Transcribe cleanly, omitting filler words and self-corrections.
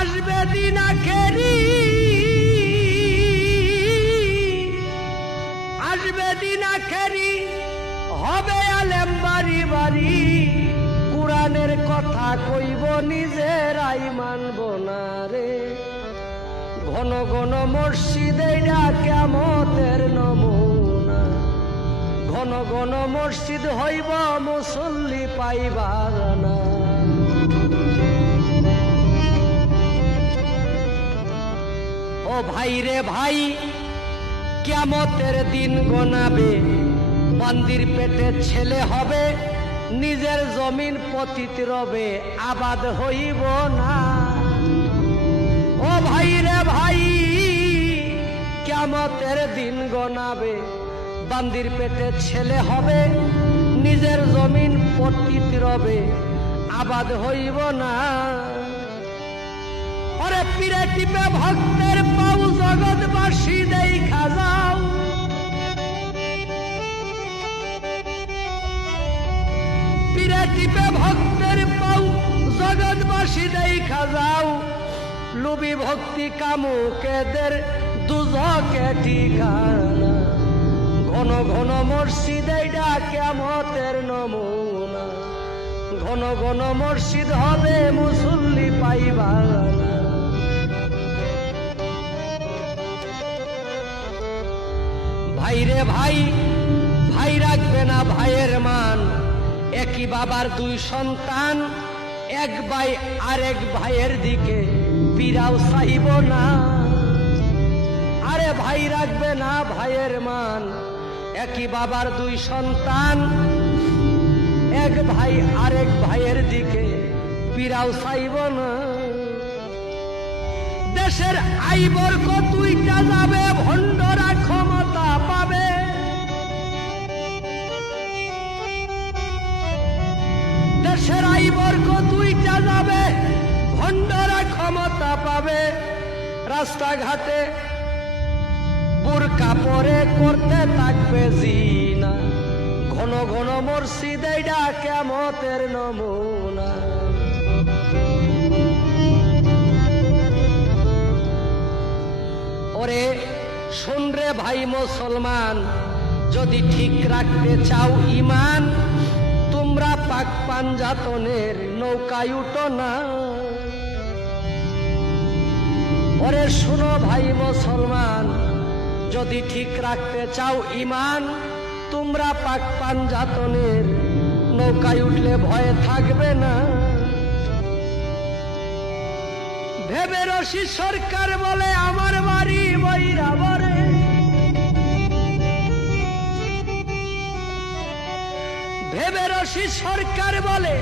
আসবে দিন আখেরি, আসবে দিন আখেরি, হবে আলেম বাড়ি বাড়ি, কোরআনের কথা কইব নিজেরাই মানব না রে। ঘন ঘন মসজিদে কিয়ামতের নমুনা, ঘন ঘন মসজিদ হইব মুসল্লি পাইবার না। ও ভাই রে ভাই, কিয়ামতের দিন গোনাবে, বান্দির পেটে ছেলে হবে, নিজের জমিন পতিত রবে, আবাদ হইব না। ও ভাই রে ভাই, কিয়ামতের দিন গোনাবে, বান্দির পেটে ছেলে হবে, নিজের জমিন পতিত রবে, আবাদ হইব না। ওরে পীরে টিপে ভক্তের পাও, জগৎবাসী দেখা যাও, পীরে টিপে ভক্তের পাও, জগৎবাসী দেখা যাও, লুবি ভক্তি কামুকেদের দুজকে ঠিকানা। ঘন ঘন মসজিদে কিয়ামতের নমুনা, ঘন ঘন মসজিদ হবে মুসল্লি পাইবা না। ভাই রে ভাই, ভাই রাখবে না ভাইয়ের মান, একই বাবার দুই সন্তান, এক ভাই আরেক ভাইয়ের দিকে পিরাও চাইব না। আরে ভাই রাখবে না ভাইয়ের মান, একই বাবার দুই সন্তান, এক ভাই আরেক ভাইয়ের দিকে পিরাও চাইব না। দেশের আইবর কতইটা যাবে, ভণ্ডরা ক্ষমতা পাবে, দেশের আইবর কতইটা যাবে, ভণ্ডরা ক্ষমতা পাবে। রাস্তাঘাটে বুরকা পরে করতে থাকবে জিনা, ঘন ঘন মসজিদে কিয়ামতের নমুনা। ওরে শুন রে ভাই মুসলমান, যদি ঠিক রাখতে চাও ঈমান, তোমরা পাক পাঞ্জাতনের নৌকায় উঠো না। ওরে শুনো ভাই মুসলমান, যদি ঠিক রাখতে চাও ঈমান, তোমরা পাক পাঞ্জাতনের নৌকায় উঠলে ভয় থাকবে না। ভেবে রশি সরকার বলে আমার বাড়ি বৈরাবরে, ভেবে রশি সরকার বলে